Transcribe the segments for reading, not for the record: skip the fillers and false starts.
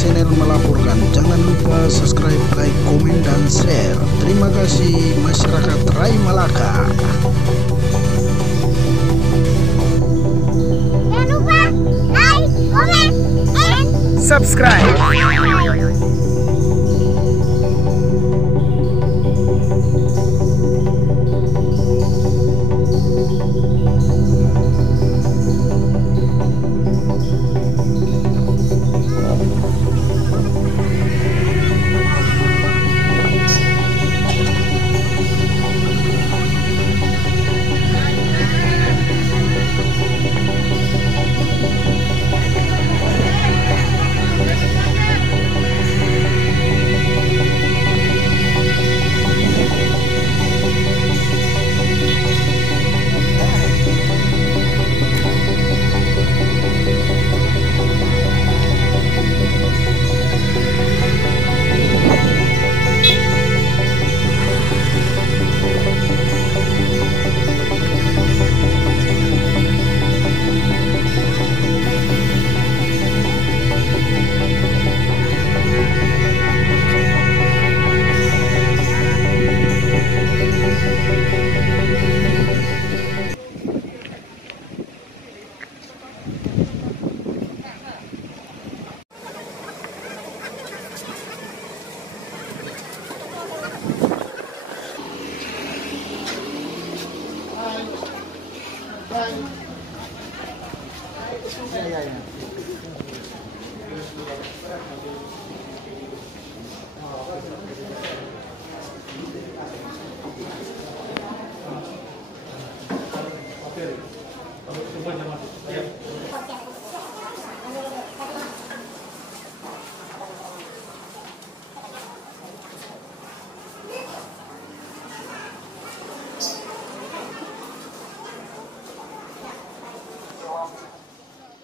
channel melaporkan. Jangan lupa subscribe, like, komen, dan share. Terima kasih masyarakat Rai Malaka. Jangan lupa like, comment, and subscribe.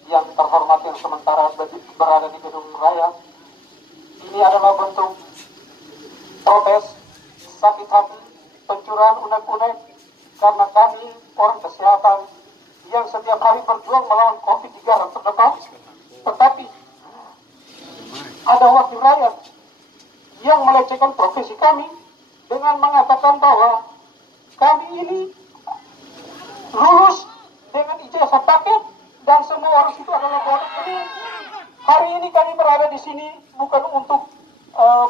Yang terhormat yang sementara berada di Gedung Raya, ini adalah bentuk protes, sakit hati, pencurahan unek-unek karena kami orang kesehatan yang setiap hari berjuang melawan COVID di garda terdepan, tetapi ada wakil rakyat yang melecehkan profesi kami dengan mengatakan bahwa kami ini lulus dengan ijazah paket dan semua orang itu adalah bodoh. Jadi hari ini kami berada di sini bukan untuk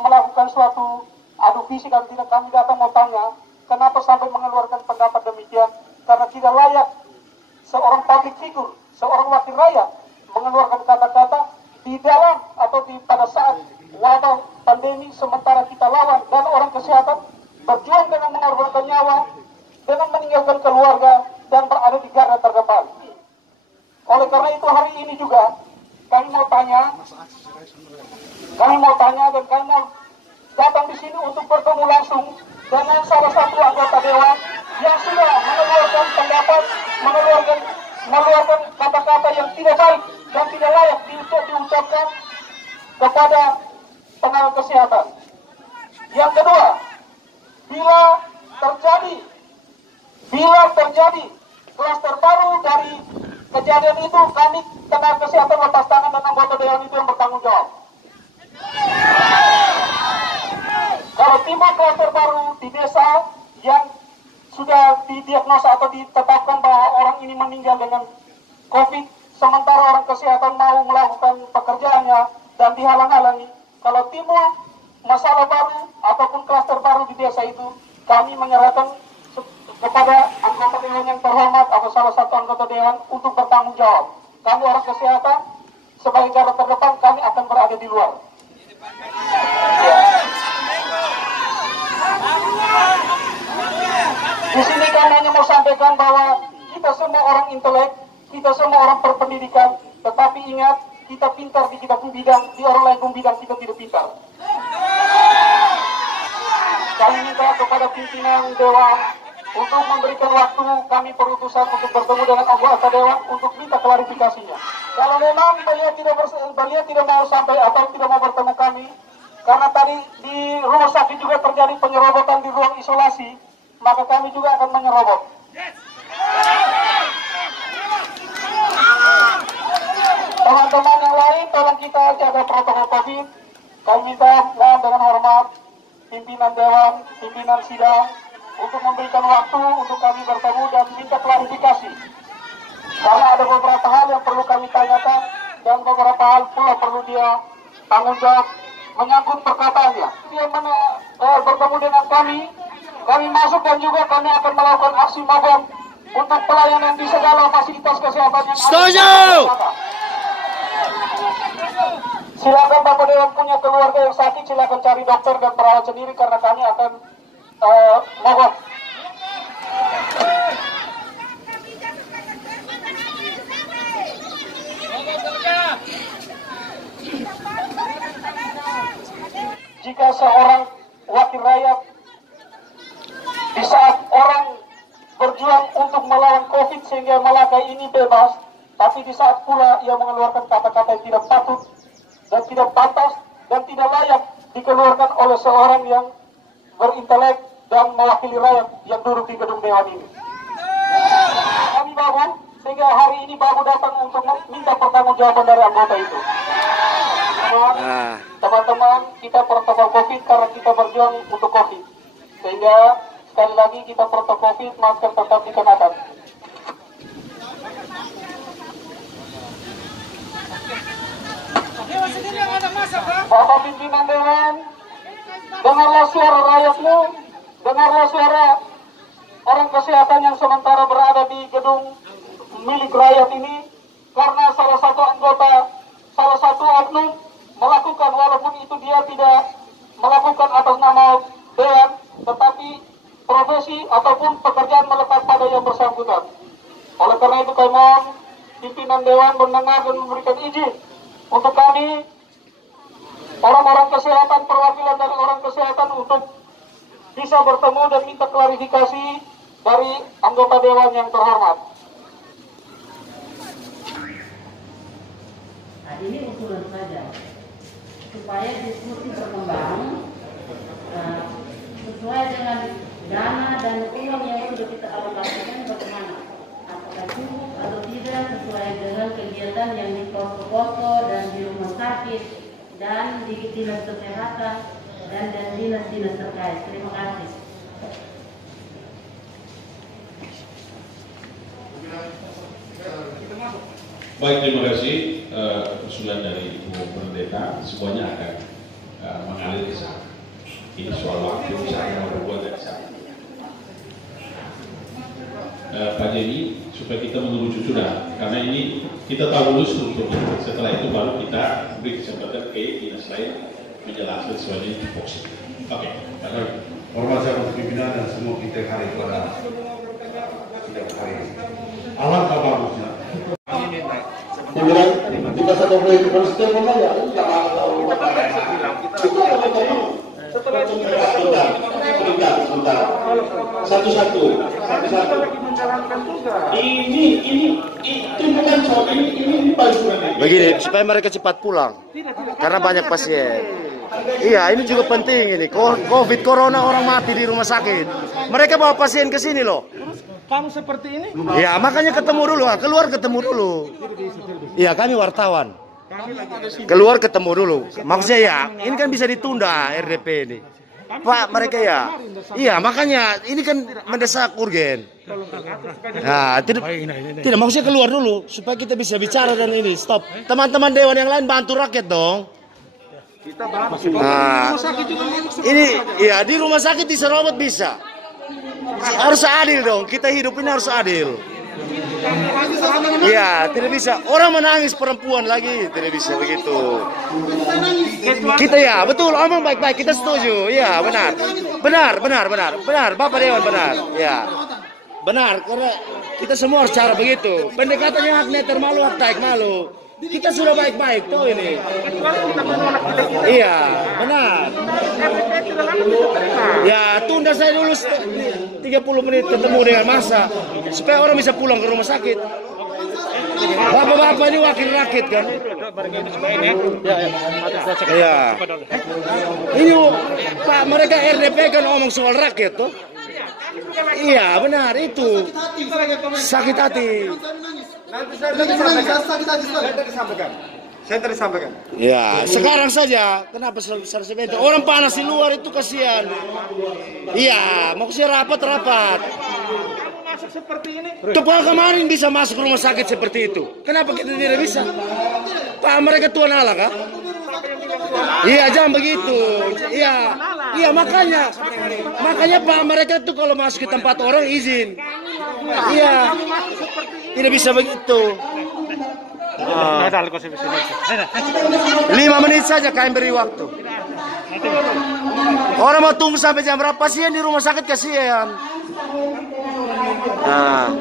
melakukan suatu adu fisik, dan tidak, kami datang mau tanya kenapa sampai mengeluarkan pendapat demikian, karena tidak layak seorang public figure, seorang wakil rakyat mengeluarkan kata-kata di dalam atau pada saat wabah pandemi, sementara kita lawan dan orang kesehatan berjuang dengan mengorbankan nyawa, dengan meninggalkan keluarga dan berada di garda terdepan. Oleh karena itu hari ini juga kami mau tanya dan kami mau datang di sini untuk bertemu langsung dengan salah satu anggota dewan yang sudah mengeluarkan pendapat, mengeluarkan kata-kata yang tidak baik dan tidak layak diucapkan kepada tenaga kesehatan. Yang kedua, bila terjadi klaster baru dari kejadian itu, kami tenaga kesehatan lepas tangan dan anggota dewan itu yang bertanggung jawab. Kalau timbul klaster baru di desa yang sudah didiagnosa atau ditetapkan bahwa orang ini meninggal dengan COVID, sementara orang kesehatan mau melakukan pekerjaannya dan dihalang-halangi, kalau timbul masalah baru ataupun klaster baru di desa itu, kami menyerahkan kepada anggota dewan yang terhormat atau salah satu anggota dewan untuk bertanggung jawab. Kami orang kesehatan sebagai garda terdepan, kami akan berada di luar. Di sini kami hanya mau sampaikan bahwa kita semua orang intelek, kita semua orang berpendidikan, tetapi ingat, kita pintar di kita pun bidang, di orang lain pun bidang kita tidak pintar. Kami minta kepada pimpinan dewan untuk memberikan waktu kami perutusan untuk bertemu dengan anggota dewan untuk minta klarifikasinya. Kalau memang beliau tidak mau sampai atau tidak mau bertemu kami, karena tadi di rumah sakit juga terjadi penyerobotan di ruang isolasi, maka kami juga akan menyerobot. Teman-teman yang lain, tolong kita jaga protokol COVID. Kami minta mohon dengan hormat pimpinan dewan, pimpinan sidang untuk memberikan waktu untuk kami bertemu dan minta klarifikasi. Karena ada beberapa hal yang perlu kami tanyakan dan beberapa hal pula perlu dia tanggung jawab menyangkut perkataannya. Dia bertemu dengan kami masuk dan juga kami akan melakukan aksi mogok untuk pelayanan di segala fasilitas kesehatan yang Setuju! Silakan Bapak Dewan punya keluarga yang sakit, silakan cari dokter dan perawat sendiri karena kami akan mogok. Jika seorang wakil rakyat di saat orang berjuang untuk melawan COVID sehingga Malaka ini bebas, tapi di saat pula ia mengeluarkan kata-kata yang tidak patut dan tidak pantas dan tidak layak dikeluarkan oleh seorang yang berintelek dan mewakili rakyat yang duduk di gedung dewan ini. Kami Babu, sehingga hari ini Babu datang untuk minta pertanggungjawaban dari anggota itu. Teman-teman, kita protokol COVID karena kita berjuang untuk COVID. Sehingga sekali lagi kita protokol COVID, masker tetap dikenakan. Bapak pimpinan dewan, dengarlah suara rakyatmu, dengarlah suara orang kesehatan yang sementara berada di gedung milik rakyat ini, karena salah satu anggota, salah satu oknum melakukan, walaupun itu dia tidak melakukan atas nama dewan, tetapi profesi ataupun pekerjaan melekat pada yang bersangkutan. Oleh karena itu kami mohon pimpinan dewan mendengar dan memberikan izin untuk kami orang-orang kesehatan, perwakilan dari orang kesehatan untuk bisa bertemu dan minta klarifikasi dari anggota dewan yang terhormat. Nah, ini usulan saja supaya diskusi berkembang sesuai dengan dana dan uang yang sudah kita alokasikan bagaimana, apakah cukup atau tidak sesuai dengan kegiatan yang di posko-posko dan di rumah sakit dan di dinas kesehatan dan dinas-dinas terkait. Terima kasih. Baik, terima kasih. Usulan dari Ibu Pendeta semuanya akan mengalir ke sana. Ini soal waktu saya mau berbuat dari sana. Pak Jenny, supaya kita menunggu sudah, karena ini kita tahu dulu strukturnya. Setelah itu baru kita beri kesempatan ke dinas lain menjelaskan semuanya di fokus. Oke, hormat saya untuk pimpinan dan semua kita hari pada setiap hari. Alangkah bagusnya. Pimpinan kita satu proyek konsisten ya, sebentar. Satu-satu. Ini itu bukan soal ini begini supaya mereka cepat pulang karena banyak pasien. Iya, ini juga penting ini. COVID corona orang mati di rumah sakit. Mereka bawa pasien ke sini loh. Kamu seperti ini? Ya, makanya ketemu dulu, keluar ketemu dulu. Iya, kami wartawan. Keluar ketemu dulu. Maksudnya ya, ini kan bisa ditunda RDP ini. Pak, mereka ya. Iya, makanya ini kan mendesak urgen. Nah, tidak maksudnya keluar dulu supaya kita bisa bicara dan ini stop. Teman-teman dewan yang lain bantu rakyat dong. Nah, ini ya di rumah sakit diserobot bisa. Harus adil dong. Kita hidup ini harus adil. Iya, tidak bisa. Orang menangis perempuan lagi, tidak bisa begitu. Kita ya, betul. Omong baik-baik, kita setuju. Iya, benar. Bapak Dewan benar. Ya, benar. Karena kita semua harus cara begitu. Pendekatannya hak neter malu, hak taik malu. Kita sudah baik-baik tuh ini. Iya, benar. Ya, tunda saya dulu 30 menit ketemu dengan masa supaya orang bisa pulang ke rumah sakit. Bapak-bapak ini wakil rakyat kan? Iya. Ini Pak, mereka RDP kan ngomong soal rakyat tuh. Iya, benar itu. Sakit hati. Saya tadi sampaikan. Ya, sekarang saja. Kenapa selalu besar sebentar? Orang panas di luar itu kasihan. Iya, maksudnya rapat-rapat. Kamu masuk seperti ini. Tuh kemarin bisa masuk rumah sakit seperti itu. Kenapa kita tidak bisa? Pak, mereka Tuhan Allah kah? Iya, jangan begitu. Iya, makanya Pak, mereka tuh kalau masuk ke tempat orang izin. Iya, tidak bisa begitu. 5 menit saja kalian beri waktu. Orang mau tunggu sampai jam berapa? Pasien di rumah sakit kasihan. Nah.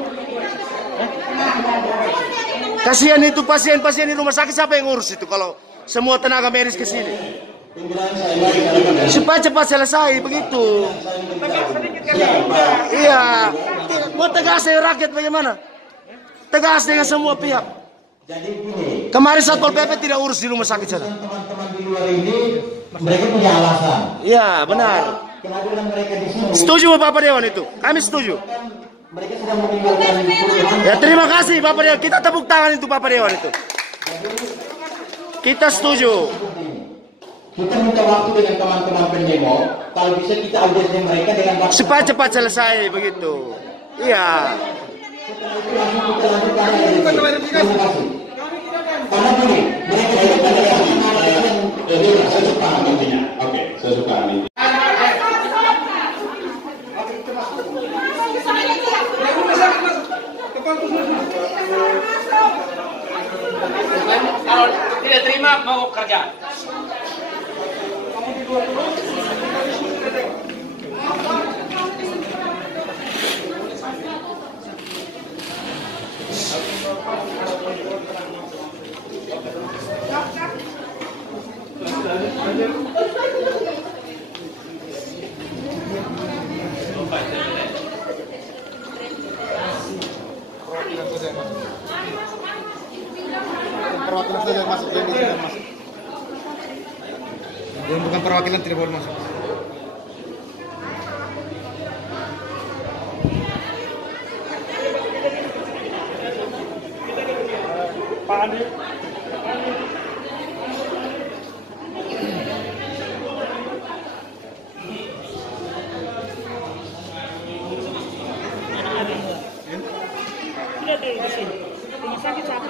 Kasihan itu pasien-pasien di rumah sakit, siapa yang ngurus itu kalau semua tenaga medis ke sini? Supaya cepat selesai begitu. Iya. Mau tegas dengan rakyat bagaimana? Tegas dengan semua pihak. Kemarin Satpol PP tidak urus di rumah sakit sana. Teman-teman di luar ini mereka punya alasan. Iya, benar. Kehadiran mereka di sini. Setuju Bapak Dewan itu? Kami setuju. Mereka sudah meninggalkan puluhan. Ya, terima kasih Bapak Dewan. Kita tepuk tangan itu Bapak Dewan itu. Kita setuju. Kita minta waktu dengan teman-teman pendemo. Kalau bisa kita audiensi mereka dengan waktu. Supaya cepat selesai begitu. Iya. Karena begini, mereka itu saya suka intinya. Oke, saya suka ini. Kalau tidak terima mau kerja. Perwakilan saja masuk, yang tidak masuk. Yang bukan perwakilan tidak boleh masuk. Pak Andi. Rumah sakit siapa?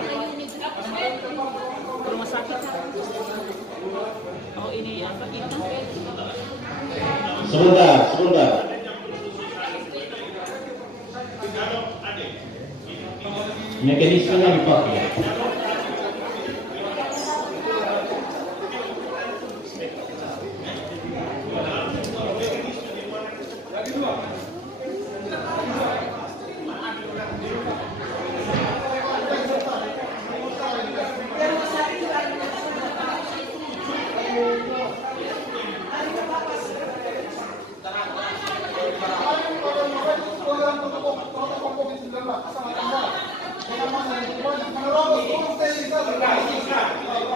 Rumah sakit. Oh ini apa itu? Sebentar. Mekanismenya dipakai.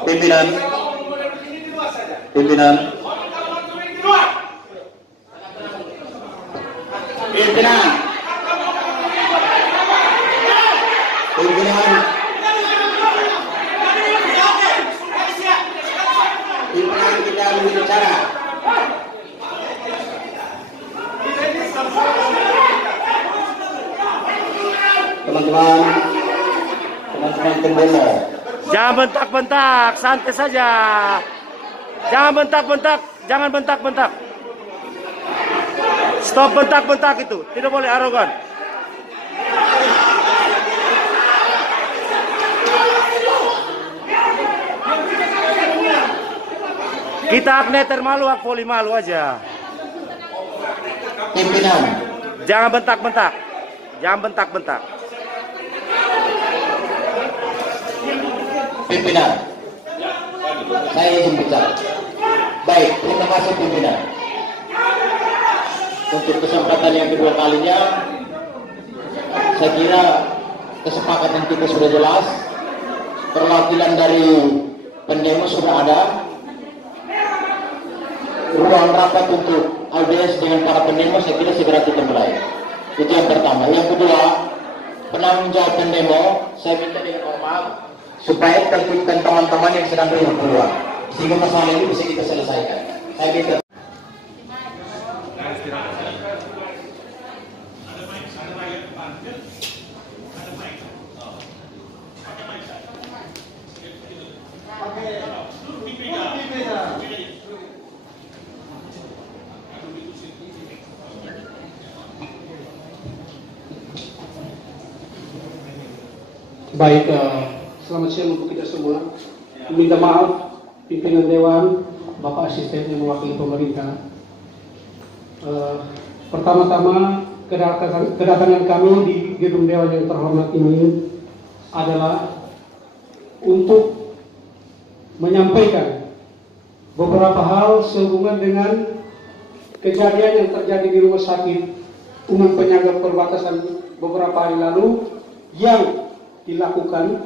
Pimpinan. Pimpinan. Pimpinan kita berbicara. Teman-teman pendemo. Jangan bentak-bentak, santai saja. Jangan bentak-bentak. Stop bentak-bentak itu, tidak boleh arogan. Kita agneter malu, ak poli malu aja. Pimpinan. Jangan bentak-bentak. Pimpinan, saya izin bicara. Baik, terima kasih pimpinan. Untuk kesempatan yang kedua kalinya, saya kira kesepakatan kita sudah jelas. Perwakilan dari pendemo sudah ada. Ruang rapat untuk audiens dengan para pendemo saya kira segera kita mulai. Itu yang pertama. Yang kedua, penanggung jawab pendemo, saya minta dengan hormat supaya tertibkan teman-teman yang sedang beri peluang, sehingga masalah ini bisa kita selesaikan. Saya minta. Baik, selamat siang untuk kita semua. Minta maaf pimpinan Dewan, Bapak Asisten yang mewakili pemerintah. Pertama-tama kedatangan kami di gedung Dewan yang terhormat ini adalah untuk menyampaikan beberapa hal sehubungan dengan kejadian yang terjadi di Rumah Sakit Umum Penyangga Perbatasan beberapa hari lalu yang dilakukan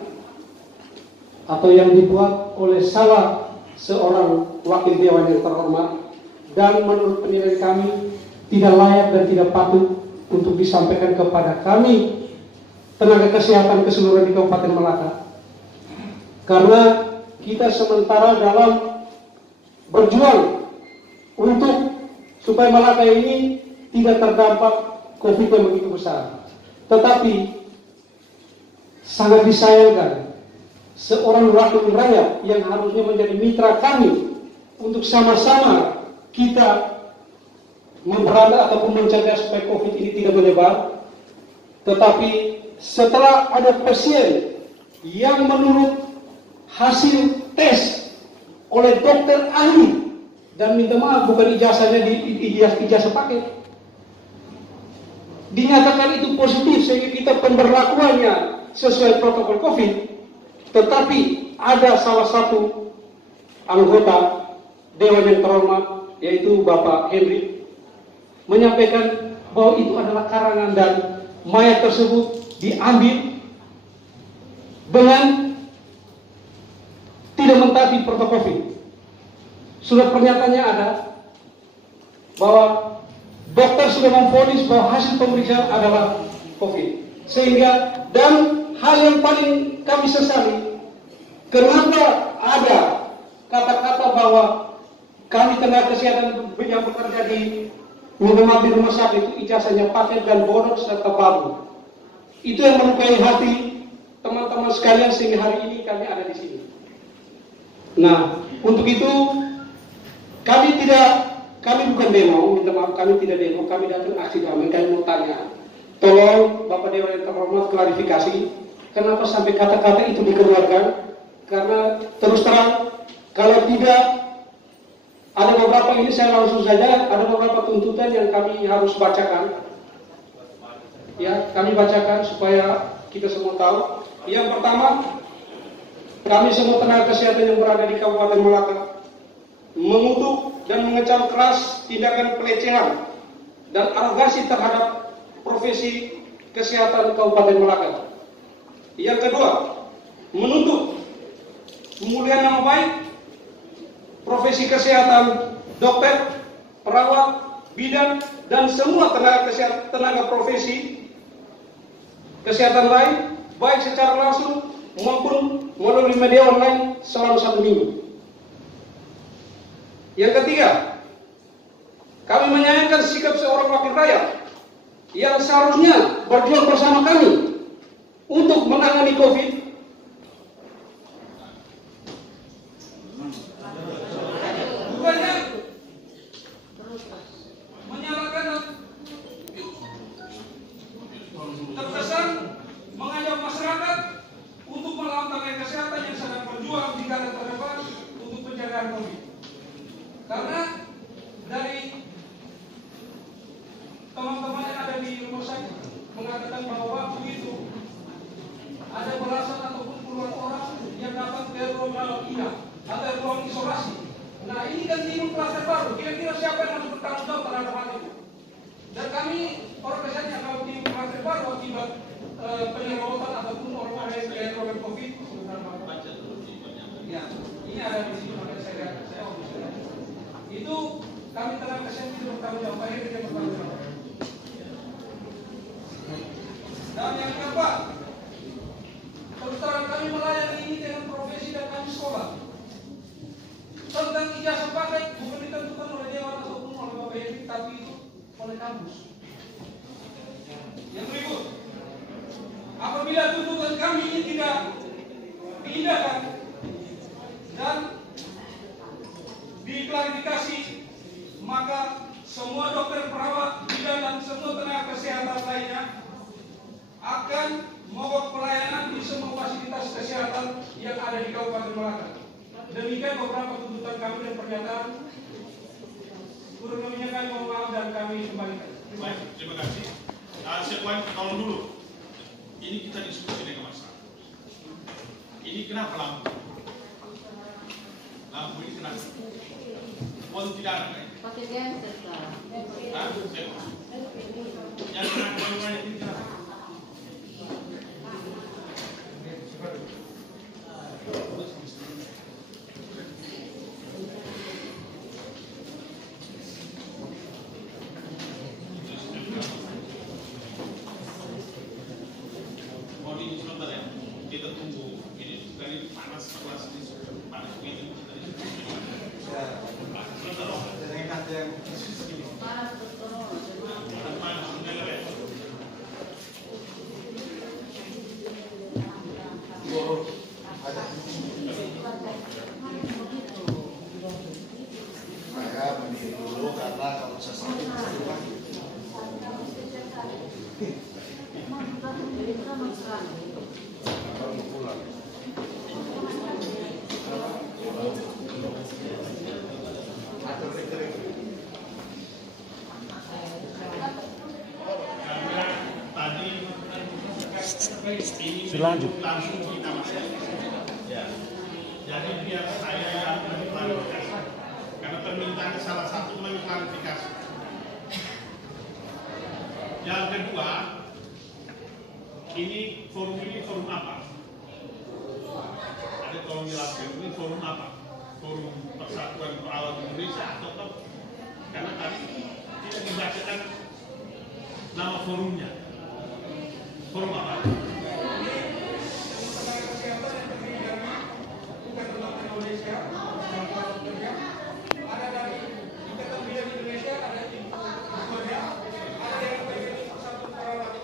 atau yang dibuat oleh salah seorang wakil dewan yang terhormat, dan menurut penilaian kami tidak layak dan tidak patut untuk disampaikan kepada kami tenaga kesehatan keseluruhan di Kabupaten Malaka, karena kita sementara dalam berjuang untuk supaya Malaka ini tidak terdampak COVID yang begitu besar. Tetapi sangat disayangkan seorang wakil rakyat yang harusnya menjadi mitra kami untuk sama-sama kita memberantas ataupun mencegah supaya COVID ini tidak menyebar, tetapi setelah ada pasien yang menurut hasil tes oleh dokter ahli, dan minta maaf bukan ijazahnya ijazah paket, dinyatakan itu positif sehingga kita pemberlakuannya sesuai protokol COVID, tetapi ada salah satu anggota Dewan yang terhormat, yaitu Bapak Henry, menyampaikan bahwa itu adalah karangan dan mayat tersebut diambil dengan tidak mentaati protokol COVID. Surat pernyataannya ada bahwa dokter sudah memvonis bahwa hasil pemeriksaan adalah COVID, sehingga dan hal yang paling kami sesali, kenapa ada kata-kata bahwa kami tenaga kesehatan yang bekerja di rumah sakit itu ijazahnya paket dan bodoh serta babu. Itu yang melukai hati teman-teman sekalian sehingga hari ini kami ada di sini. Nah, untuk itu kami bukan demo, minta maaf, kami tidak demo, kami datang aksi damai. Kami mau tanya, tolong Bapak Dewan yang terhormat klarifikasi, kenapa sampai kata-kata itu dikeluarkan? Karena terus terang, kalau tidak ada beberapa, ini saya langsung saja, ada beberapa tuntutan yang kami harus bacakan. Ya, kami bacakan supaya kita semua tahu. Yang pertama, kami semua tenaga kesehatan yang berada di Kabupaten Malaka mengutuk dan mengecam keras tindakan pelecehan dan arogasi terhadap profesi kesehatan Kabupaten Malaka. Yang kedua, menuntut pemulihan nama baik profesi kesehatan dokter, perawat, bidan, dan semua tenaga profesi kesehatan lain, baik secara langsung maupun melalui media online selama 1 minggu. Yang ketiga, kami menyayangkan sikap seorang wakil rakyat yang seharusnya berjuang bersama kami untuk menangani COVID, bukannya menyalahkan, terkesan mengajak masyarakat untuk melawan tenaga kesehatan yang sedang berjuang di garda terdepan untuk penjagaan COVID. Karena dari teman-teman yang ada di rumah sakit mengatakan bahwa waktu itu ada belasan ataupun puluhan orang yang datang ke ruang karantina atau ruang isolasi. Nah, ini kan timbul kluster baru. Kira-kira siapa yang harus bertanggung jawab terhadap hal itu? Dan kami orang kesehatan kalau timbul kluster baru akibat penyemprotan ataupun orang-orang yang ruangan COVID. Ya, ini ada di sini makanya saya itu kami tenaga kesehatan itu bertanggung jawab. Akhirnya kita bertanggung jawab. Dan yang keempat, terus terang kami melayani ini dengan oleh kampus. Yang berikut, apabila tuntutan kami ini tidak diindahkan dan diklarifikasi, maka semua dokter, perawat, bidan dan semua tenaga kesehatan lainnya akan mogok pelayanan di semua fasilitas kesehatan yang ada di Kabupaten Malaka. Demikian beberapa tuntutan kami dan pernyataan. Kurang lebihnya kami mohon maaf dan kami kembalikan. Baik, terima kasih. Sekwan, tolong dulu. Ini kita diskusi dengan masyarakat. Ini kenapa lampu? Lampu ini kenapa? Pon tidak ada. Pakai genset lah. Yang kenapa ini kenapa? Kita tunggu ini dari panas kelas ini panas ini Saya mendiri dulu karena kalau saya sakit Selanjut langsung kita masuk. Ya. Jadi biar saya yang mengklarifikasi. Karena permintaan salah satu mengklarifikasi. Yang kedua, ini forum apa? Ada tolong jelaskan ini forum apa? Forum Persatuan Perawat Indonesia atau apa? Karena tadi tidak dibacakan nama forumnya. Forum apa? Ada dari Ikatan Bidan Indonesia, ada di Korea, ada dari Persatuan Perawat, dan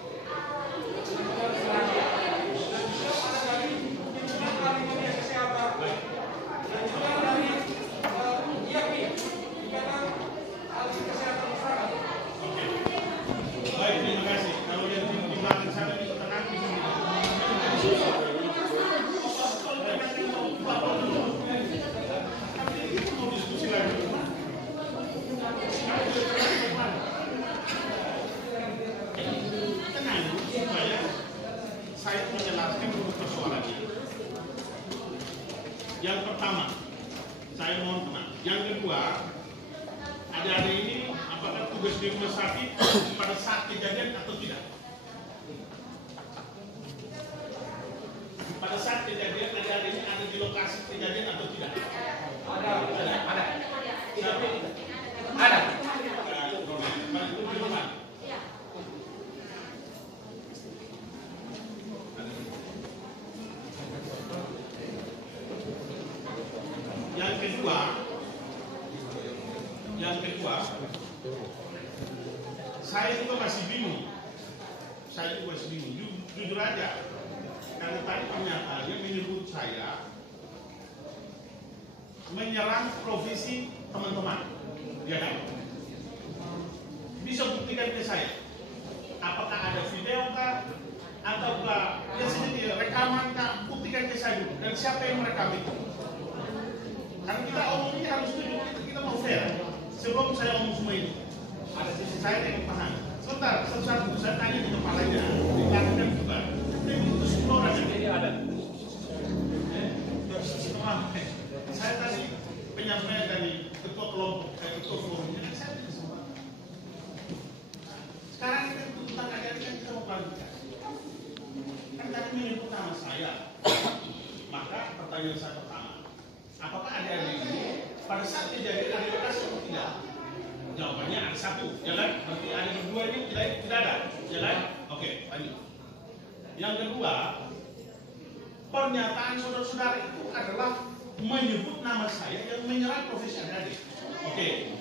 juga ada dari Himpunan Ahli Media Kesehatan, dan juga dari IAPI, Ikatan Ahli Kesehatan Masyarakat. Oke. Baik, terima kasih. Kalau yang di belakang sana di tengah bisa tenang supaya saya menjelaskan dulu persoalan ini. Yang pertama, saya mohon tenang. Yang kedua, adik-adik ini apakah tugas di rumah sakit pada saat kejadian atau tidak? Pada saat kejadian adik-adik ini ada di lokasi kejadian atau tidak? Ada. Siapa? Ada. Yang kedua, saya juga masih bingung. Jujur aja. Karena tadi pernyataannya menyebut saya menyerang profesi teman-teman, ya kan? Bisa buktikan ke saya, apakah ada video kah, ataukah ya sendiri rekaman kah? Buktikan ke saya dulu. Dan siapa yang merekam itu? Karena kita omongnya harus jujur, kita mau fair. Sebelum saya omong semua ini, ada sisi saya yang paham. Sebentar, satu-satu saya tanya di kepalanya, dikatakan juga. Itu 10 orang yang jadi ada. Saya tadi penyampaian dari ketua kelompok, ketua forumnya, saya tidak semua. Sekarang kita tuntutan adik-adik kan kita mau klarifikasi. Kan tadi menyebut nama saya. Maka pertanyaan saya pertama, apakah adik-adik ini pada saat kejadian ada lokasi atau tidak? Jawabannya ada satu, ya kan? Berarti ada berdua ini tidak ada, ya kan? Oke, lanjut. Yang kedua, pernyataan saudara-saudara itu adalah menyebut nama saya yang menyerang profesi adik. Oke,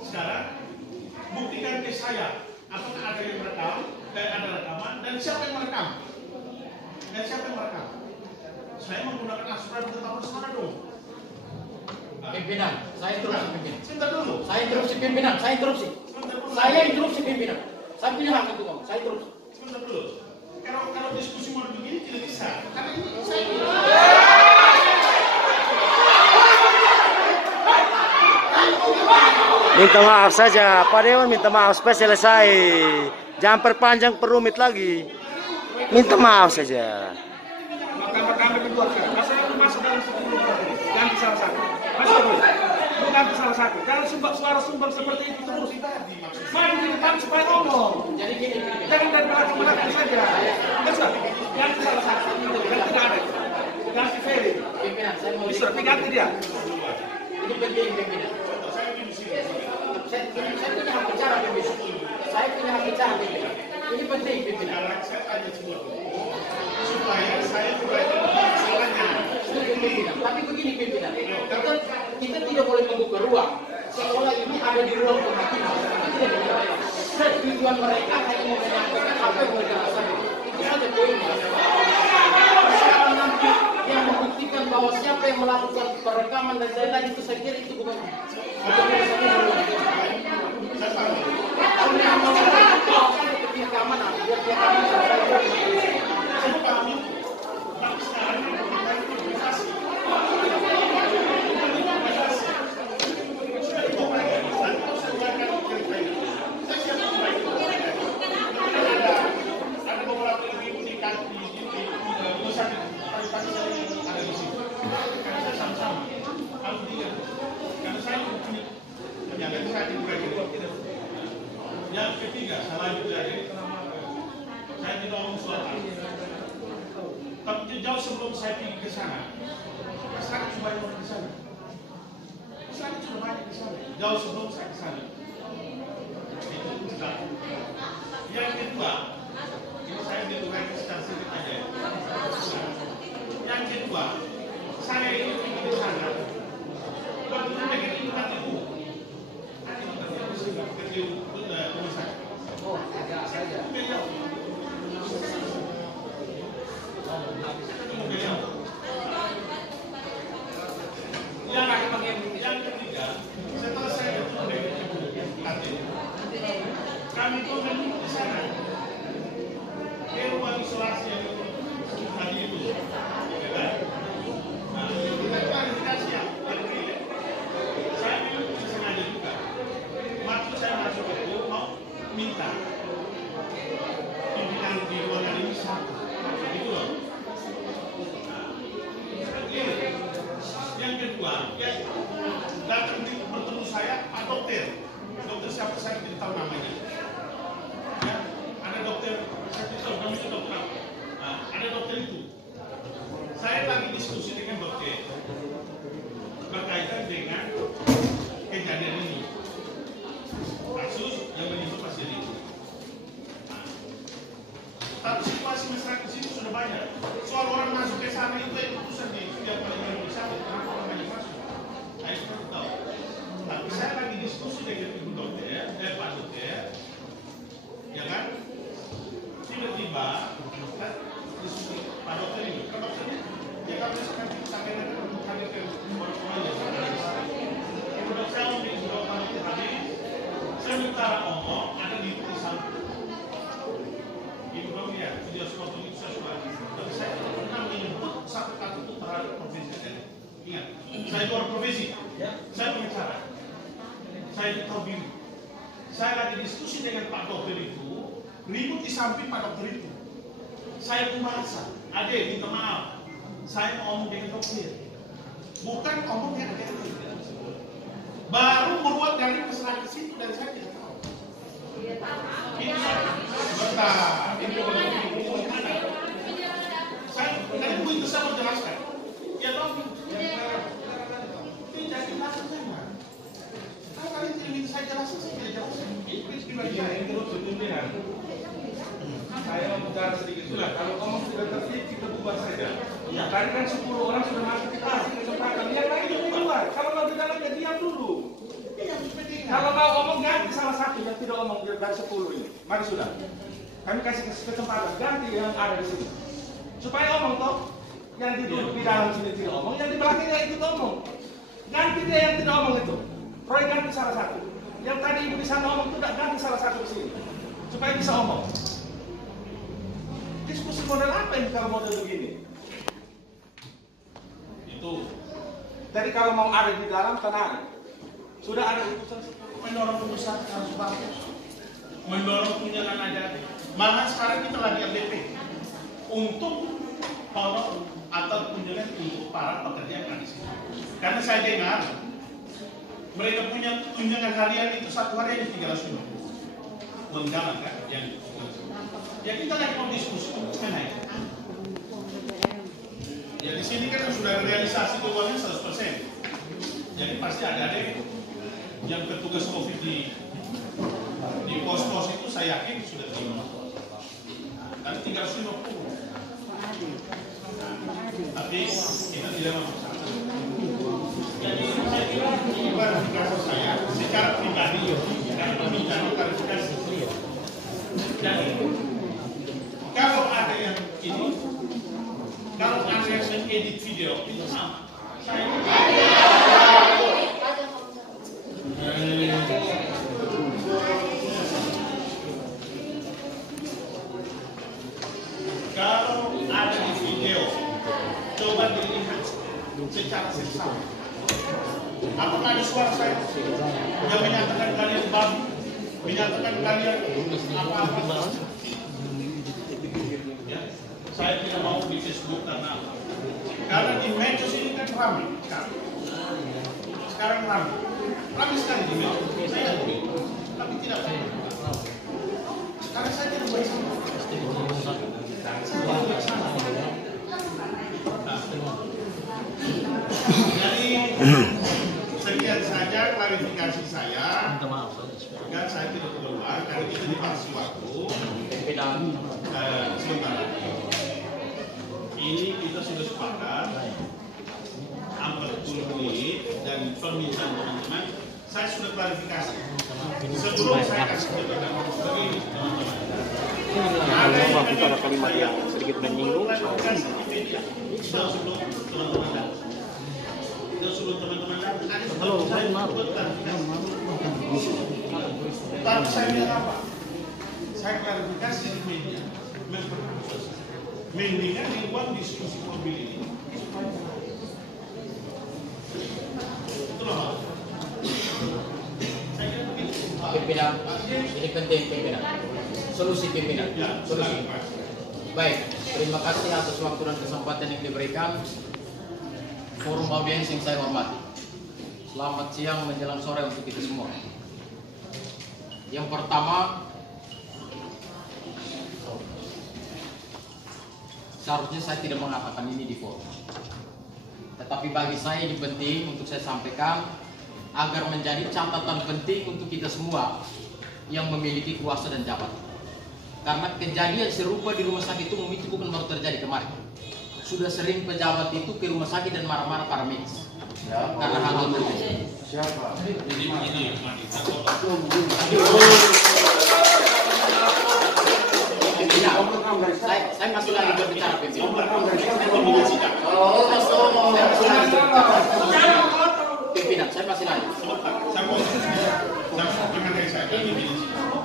sekarang buktikan ke saya apakah ada yang merekam, ada rekaman, dan siapa yang merekam. Saya menggunakan asuran tetap bersama dong. Pimpinan, saya interupsi pimpinan. Sebentar dulu. Saya interupsi pimpinan, saya interupsi. Saya interupsi pimpinan. Saya punya hak untuk ngomong, saya interupsi. Sebentar dulu. Kalau diskusi mau begini tidak bisa. Karena ini saya minta maaf saja, Pak Dewan minta maaf supaya selesai. Jangan perpanjang perumit lagi. Minta maaf saja. Kamar kedua kan. Masa itu masuk dalam 10 ganti salah satu. Masuk dulu. Lu ganti salah satu. Jangan suara sumbang seperti itu terus. Maju di depan supaya ngomong. Jadi gini. Jangan dari belakang saja. Bisa. Ganti salah satu. Kan tidak ada. Ganti Ferry. Pimpinan, saya mau Bisa ganti dia. ini penting pimpinan. Saya punya hak bicara pimpinan. Saya punya hak bicara pimpinan. Ini penting pimpinan. saya tanya semua supaya saya tidak salahnya. Tapi begini pimpinan, kita tidak boleh membuka ruang seolah ini ada di ruang penghakiman. Tujuan mereka hanya mau menyampaikan apa yang mereka rasakan. Itu saja poinnya. Sekarang nanti yang membuktikan bahwa siapa yang melakukan perekaman dan lain-lain itu saya kira itu bukan pihak keamanan, biar pihak keamanan yang ketiga, selanjutnya saya tidak ngomong soal tapi jauh sebelum saya pergi ke sana, saya sudah banyak di sana. Saya sudah banyak di sana. Jauh sebelum saya ke sana. Yang kedua, ini saya diturunkan secara sedikit aja. Yang kedua, saya ini pergi ke sana. Waktu itu pengen ikut itu. oh, agak saja. Yang ketiga, setelah saya kami itu di sana ke ruang isolasi yang tadi itu, nah, kita klarifikasi ya, saya memang sengaja juga. Maksud saya masuk itu mau minta pimpinan di ruangan ini satu, itu loh. Yang kedua, ya datang bertemu saya Pak Dokter siapa saya tidak tahu namanya. Ya, ada dokter, saya tidak tahu namanya dokter. Nah, ada dokter itu. Saya lagi diskusi dengan dokter berkaitan dengan kejadian ini, kasus yang menimpa pasien itu. Nah, tapi situasi masyarakat di situ sudah banyak. Soal orang masuk ke sana itu yang keputusan di setiap kali yang bisa, kenapa orang banyak masuk? Nah, itu kita tahu. Tapi saya lagi diskusi dengan ibu dokter, Pak Dokter, ya kan? Tiba-tiba, diskusi Pak Dokter ini, Pak Dokter ini, ya kalau misalkan kita akan hadir ke orang-orangnya, ibu dokter saya mau bikin Pak Dokter habis, saya minta ngomong, ada di samping. Ibu dokter ya, video sepotong itu saya suka. Tapi saya tidak pernah menyebut satu kata itu terhadap profesi saya. Ingat, saya itu orang profesi, saya pengacara. Saya itu tahu diri. Saya lagi diskusi dengan Pak Dokter itu, ribut di samping Pak Dokter itu. Saya pun merasa, Ade, minta maaf. Saya mau ngomong dengan dokter. Bukan ngomong dengan Ade. Baru meruat dari kesalahan ke situ dan saya tidak tahu. Ini bentar. Ini saya tadi Bu itu saya mau jelaskan. Ya toh. Ini jadi langsung saya. Kali ini saya jelaskan saya tidak jelaskan. Iya, interupsi pimpinan. Saya mau bicara sedikit dulu. Kalau ngomong sudah tertib, kita bubar saja. Ya, tadi kan 10 orang sudah masuk, kita kasih kesempatan. Yang lain di luar. Kalau mau di dalam, ya diam dulu. Kalau mau ngomong ganti salah satu yang tidak omong dari 10 ini. Mari sudah. Kami kasih kesempatan ganti yang ada di sini. Supaya omong toh, yang duduk di dalam sini tidak omong, yang di belakangnya ikut omong. Ganti dia yang tidak omong itu. Roy ganti salah satu. Yang tadi ibu di sana omong itu tidak ganti salah satu di sini. Supaya bisa omong. Diskusi model apa ini kalau model begini? Itu. Jadi kalau mau ada di dalam tenang. Sudah ada utusan mendorong pengusaha harus bagus, mendorong tunjangan aja. Malah sekarang kita lagi LDP untuk honor atau tunjangan untuk para pekerja yang ada di sini. Karena saya dengar mereka punya tunjangan harian itu satu hari ini 350. Uang jalan kan? Ya kita lagi mau diskusi mengenai. Ya di sini kan sudah realisasi uangnya 100%. Jadi pasti ada deh yang petugas COVID di pos-pos itu saya yakin sudah terima. Dan 350. Tapi kita tidak memaksakan. Jadi saya kira ini klarifikasi saya secara pribadi karena permintaan klarifikasi. Jadi kalau ada yang ini, kalau ada yang edit video itu sama. Saya kalau ada di video, coba dilihat secara seksama. Apakah ada suara saya yang menyatakan kalian babi, menyatakan kalian apa-apa? Ya, saya tidak mau di Facebook karena di medsos ini kan ramai. Sekarang ramai sekali di medsos. Saya akui, tapi tidak banyak. Karena saya tidak bersama. Jadi sekian saja klarifikasi saya. Dan saya tidak keluar karena kita dikasih waktu. Sebentar. Ini kita sudah sepakat. Hampir 10 menit dan permintaan teman-teman. Saya sudah klarifikasi. Sebelum saya kasih kepada begini teman-teman. Ada yang ada kalimat yang sedikit menyinggung. Sudah sebelum teman-teman datang. Sebelum teman-teman datang. Halo, saya tapi saya bilang apa? Saya klarifikasi di media. Mendingan dibuat diskusi mobil ini. Itulah. Pimpinan, ini penting pimpinan. Solusi pimpinan. Solusi. Baik, terima kasih atas waktu dan kesempatan yang diberikan. Forum audiens yang saya hormati. Selamat siang menjelang sore untuk kita semua. Yang pertama, seharusnya saya tidak mengatakan ini di forum. Tetapi bagi saya ini penting untuk saya sampaikan agar menjadi catatan penting untuk kita semua yang memiliki kuasa dan jabatan. Karena kejadian serupa di rumah sakit umum itu bukan baru terjadi kemarin. Sudah sering pejabat itu ke rumah sakit dan marah-marah para medis. Ya, karena hal-hal berbeda. Siapa? Ini saya masih lagi berbicara pimpinan. Pimpinan, saya masih lagi.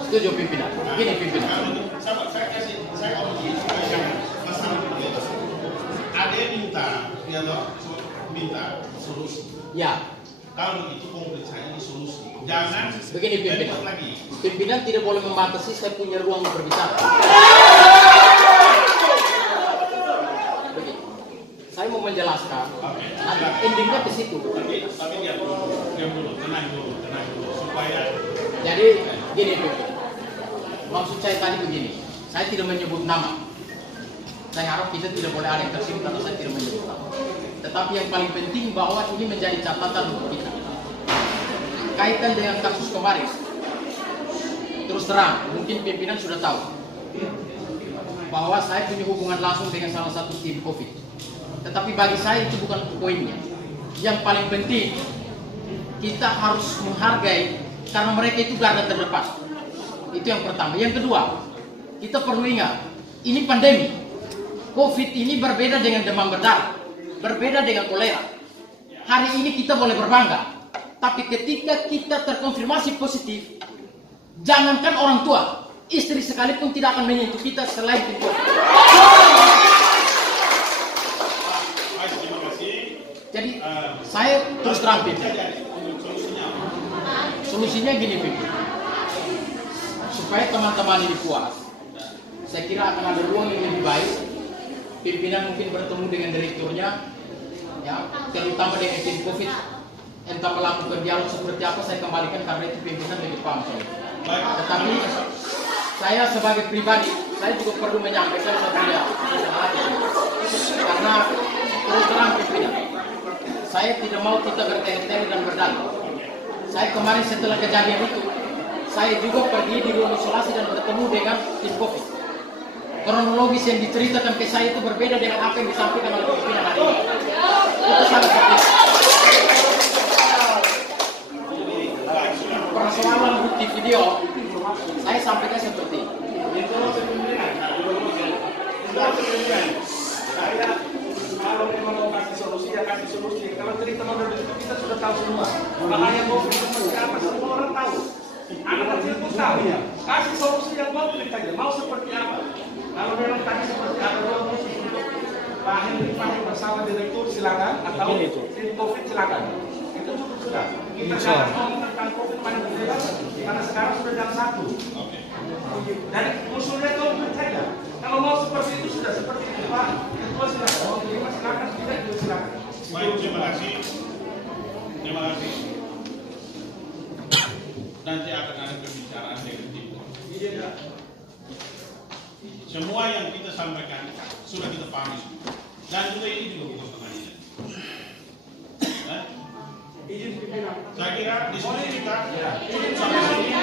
Setuju pimpinan. Gini pimpinan. Ada yang minta solusi. Ya. Kalau itu konkret saja di solusi. Jangan begini pimpinan. Pimpinan tidak boleh membatasi saya punya ruang berbicara. Begini. Saya mau menjelaskan. Endingnya ke situ. Tapi diam dulu, tenang dulu. Supaya. Jadi gini pimpinan. Maksud saya tadi begini. Saya tidak menyebut nama. Saya harap kita tidak boleh ada yang tersinggung karena saya tidak menyebut nama. Tetapi yang paling penting bahwa ini menjadi catatan untuk kita. Kaitan dengan kasus kemarin. Terus terang, mungkin pimpinan sudah tahu bahwa saya punya hubungan langsung dengan salah satu tim COVID. Tetapi bagi saya itu bukan poinnya. Yang paling penting kita harus menghargai karena mereka itu garda terdepan. Itu yang pertama. Yang kedua, kita perlu ingat, ini pandemi. COVID ini berbeda dengan demam berdarah, berbeda dengan kolera. Hari ini kita boleh berbangga, tapi ketika kita terkonfirmasi positif, jangankan orang tua, istri sekalipun tidak akan menyentuh kita selain tim COVID. Jadi saya terus terang, solusinya gini, supaya teman-teman ini puas, saya kira akan ada ruang yang lebih baik. Pimpinan mungkin bertemu dengan direkturnya, ya, terutama dengan tim COVID, entah melakukan dialog seperti apa, saya kembalikan karena itu pimpinan lebih paham soalnya. Tetapi saya sebagai pribadi, saya juga perlu menyampaikan satu hal, karena terus terang pimpinan, saya tidak mau kita bertele-tele dan berdalih. Saya kemarin setelah kejadian itu, saya juga pergi di ruang isolasi dan bertemu dengan tim COVID. Kronologis yang diceritakan ke saya itu berbeda dengan apa yang disampaikan oleh pimpinan hari ini. Itu sangat penting. Persoalan bukti video, saya sampaikan seperti ini. Saya kalau memang mau kasih solusi, ya kasih solusi. Kalau cerita model itu kita sudah tahu semua. Makanya mau seperti apa, semua orang tahu. Anak kecil pun tahu. Kasih solusi yang konkret saja. Mau seperti apa? Kalau memang tadi seperti ada dua khusus untuk Pak Henry bersama direktur silakan, atau tim COVID silakan. Itu cukup sudah. Kita jangan ngomong tentang COVID pada jelas, karena sekarang sudah jam 1. Jadi usulnya konkret saja. Kalau mau seperti itu sudah seperti itu Pak. Ketua silakan. Mau terima silakan, tidak juga silakan. Baik, terima kasih. Terima kasih. Nanti akan ada pembicaraan dengan tim. Semua yang kita sampaikan sudah kita pahami, dan juga ini juga bukan pengadilan. Saya kira diskusi kita sampai sini.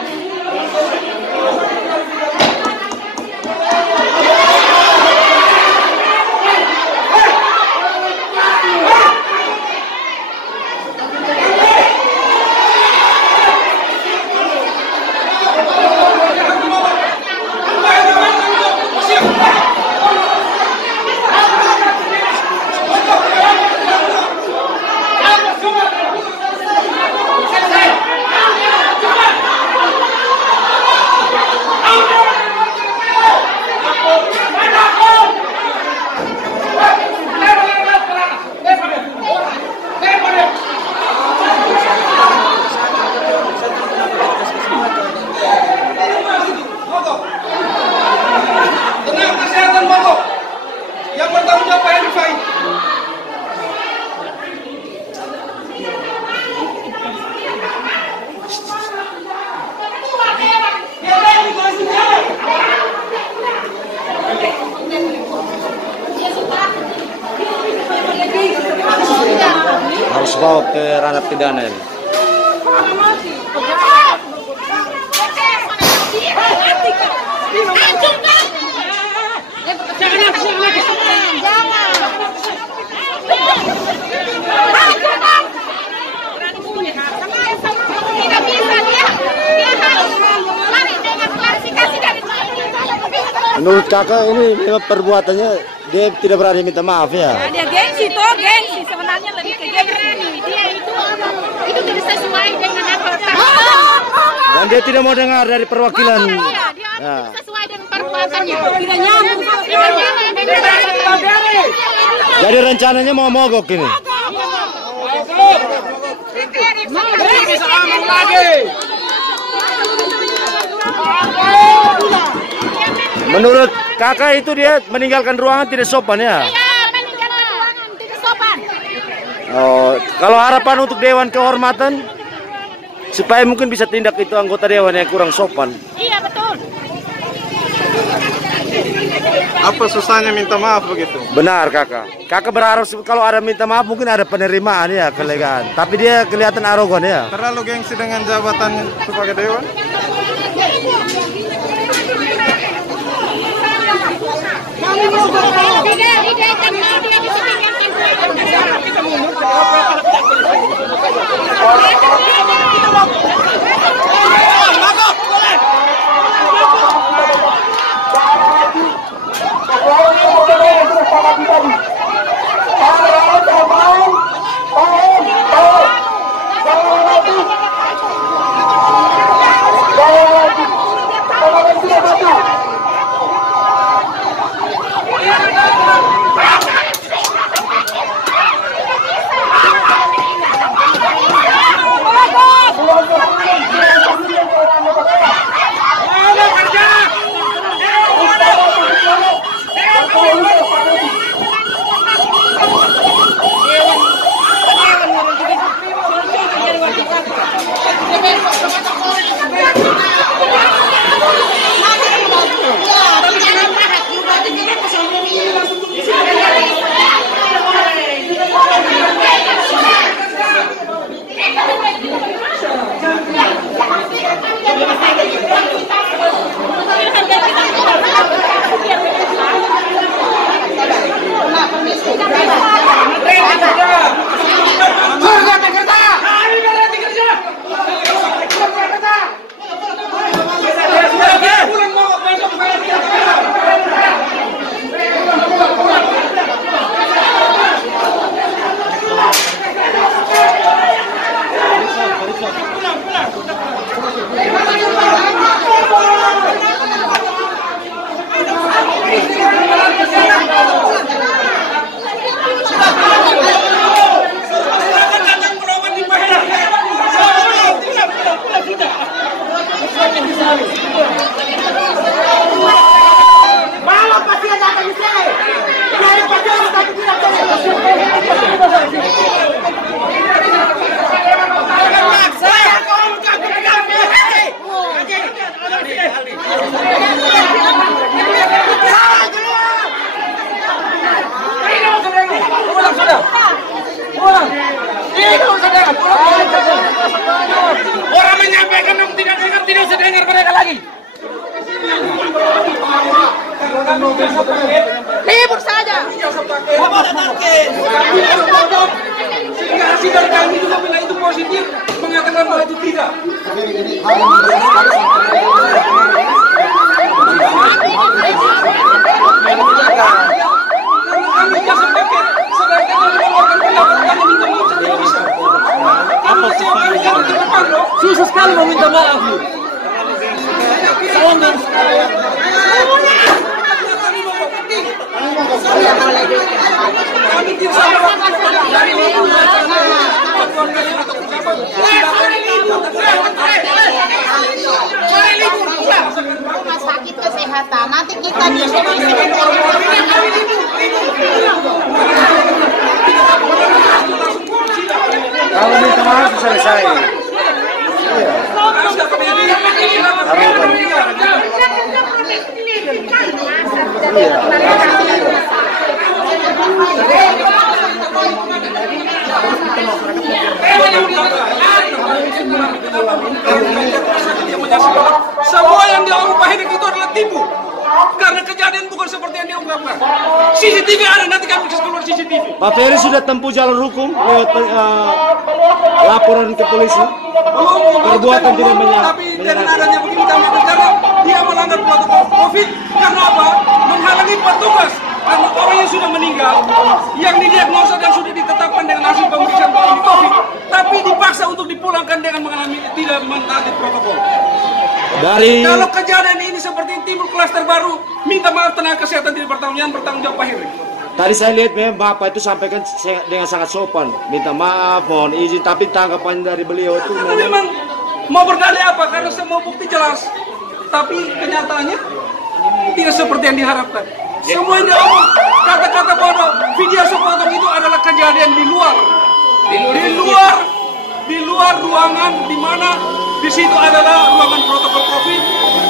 Harus bawa ke ranah pidana ini. Menurut kakak ini memang perbuatannya dia tidak berani minta maaf ya? Nah, dia gengsi toh, gengsi sebenarnya lebih ke gengsi. Dia itu tidak sesuai dengan apa. Dan dia tidak mau dengar dari perwakilan. Iya, dia tidak sesuai dengan perbuatannya. Tidak nyambung. Jadi rencananya mau mogok ini. Menurut kakak itu dia meninggalkan ruangan tidak sopan ya? Iya, meninggalkan ruangan tidak sopan. Oh, kalau harapan untuk Dewan Kehormatan supaya mungkin bisa tindak itu anggota dewan yang kurang sopan. Iya, betul. Apa susahnya minta maaf begitu? Benar kakak. Kakak berharap kalau ada minta maaf mungkin ada penerimaan ya, kelegaan. Tapi dia kelihatan arogan ya. Terlalu gengsi dengan jabatan sebagai dewan? Orang menyampaikan yang tidak dengar, tidak usah dengar mereka lagi. Libur saja. Sehingga hasil dari kami juga bila itu positif, mengatakan bahwa itu tidak. Karena kami jasa paket, sedangkan yang mengeluarkan pendapat kami minta maaf saya tidak bisa. Karena setiap kali kami ke depan loh. Susah sekali mau minta maaf lu. Sombong sekali. Kami tidak sama dari Rumah sakit kesehatan nanti kita bisa Kalau minta maaf selesai. Semua yang diomong Pak Henrik itu adalah tipu. Karena kejadian bukan seperti yang diungkapkan. CCTV ada, nanti kami kasih keluar CCTV. Pak Ferry sudah tempuh jalur hukum lewat laporan ke polisi. Perbuatan tidak Tapi dengan adanya begini kami karena dia melanggar protokol COVID. Karena apa? Menghalangi petugas. Karena orang yang sudah meninggal, yang didiagnosa dan sudah ditetapkan dengan hasil pemeriksaan COVID, tapi dipaksa untuk dipulangkan dengan mengalami tidak mentaati protokol. Kalau kejadian ini seperti timbul klaster baru, minta maaf tenaga kesehatan tidak bertanggung jawab Pak Henry. Tadi saya lihat memang Bapak itu sampaikan dengan sangat sopan, minta maaf, mohon izin, tapi tanggapan dari beliau itu memang mau berdalih apa? Karena semua bukti jelas, tapi kenyataannya tidak seperti yang diharapkan. Semua yang diomong kata-kata bodoh, video sepotong itu adalah kejadian di luar ruangan di mana di situ adalah ruangan protokol COVID,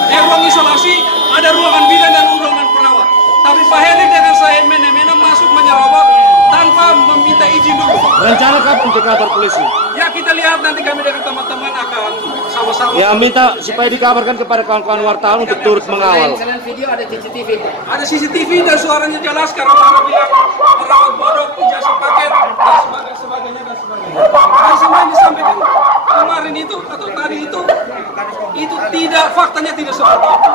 ruang isolasi, ada ruangan bidan dan ruangan perawat. Tapi Pak Henry dengan saya mena-mena masuk menyerobot tanpa meminta izin dulu. Rencana kapan ke kantor polisi? Ya kita lihat nanti kami dengan teman-teman akan sama-sama. Ya minta supaya dikabarkan kepada kawan-kawan wartawan untuk turut mengawal. Selain video ada CCTV. Ada CCTV dan suaranya jelas karena orang bilang perawat bodoh, jasa paket dan sebagainya. Dan semua yang disampaikan kemarin itu atau tadi itu tidak, faktanya tidak seperti itu.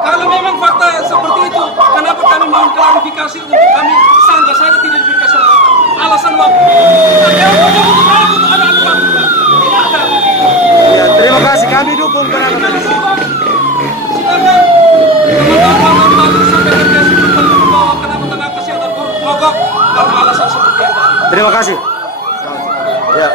Kalau memang fakta seperti itu, kenapa kami mau klarifikasi untuk kami sanggah saja tidak diberikan alasan waktu? Ada waktu. Tidak ada. Ya, terima kasih, kami dukung tenaga medis. Silakan teman-teman sampai terjadi bahwa kenapa tenaga kesehatan mogok karena alasan seperti itu. Terima kasih. Ya.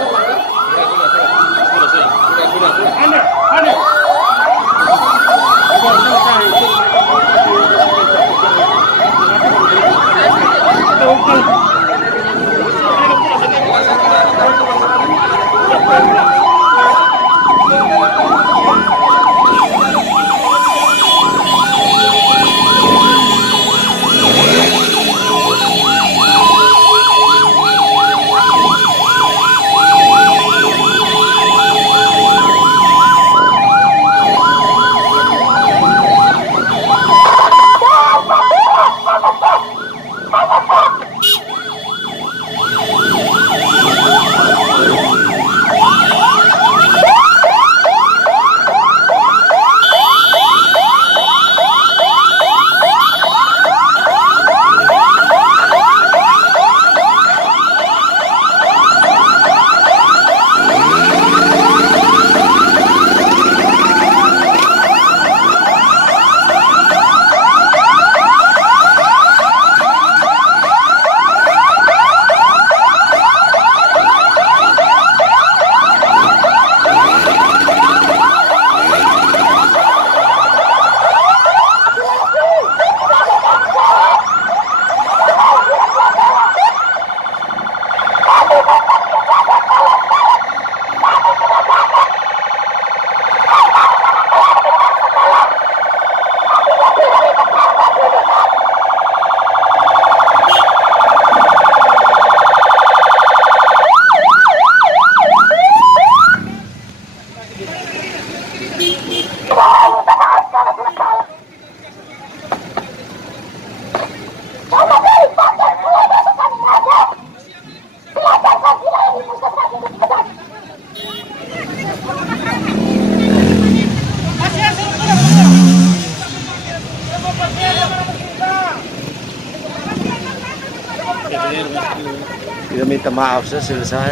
maaf saya selesai.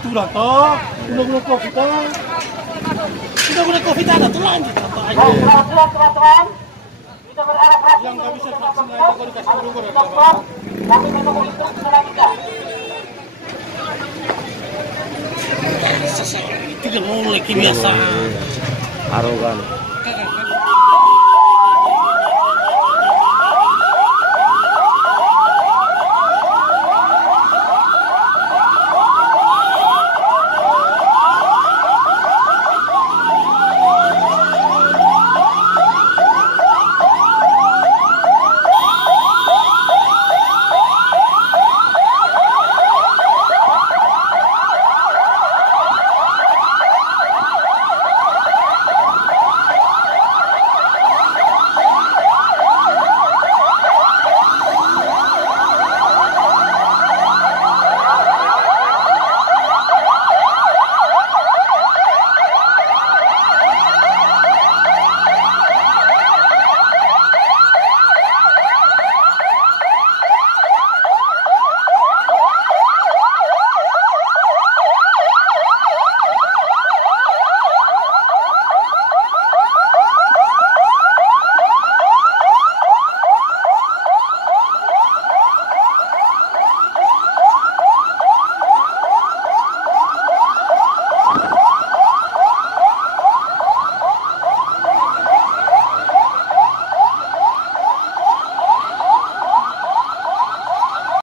Itulah toh. Udah COVID toh. Udah COVID ada tuh lanjut apa aja. Teman-teman, kita berharap yang nggak bisa vaksin lagi kalau dikasih berumur kami menunggu instruksi selanjutnya. Itu kan mulai kebiasaan. Arogan.